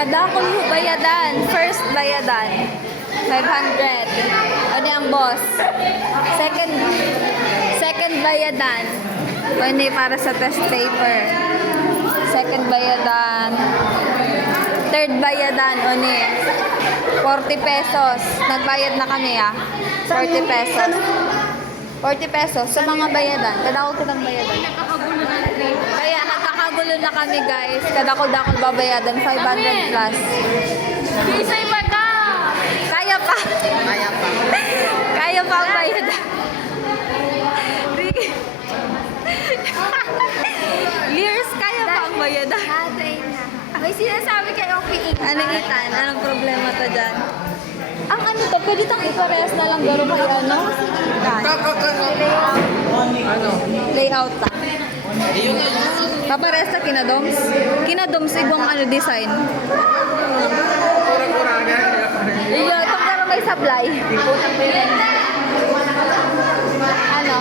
Kadakol mo bayadan. First bayadan. 500. Ano yung boss? Second bayadan. Ano para sa test paper. Second bayadan. Third bayadan. Ano 40 pesos. Nagbayad na kami 40 pesos. 40 pesos sa mga bayadan. Kadakol kitang bayadan. Kaya nagkakagulo na kami guys. Kadakol-dakol babayadan. 500 plus. Isay pa ka! Kaya pa. Kaya pa ang bayadan. Lears, kaya pa ang bayadan. May sinasabi kayo okay. Anong itan? Anong problema to dyan? Ang ano to, pwede tang iparehas na lang garo kay ano? Itan. Layout ta. Paparehas ta kinadoms? Kinadoms igwang ano design? Iyo, itong garo may supply. Ano?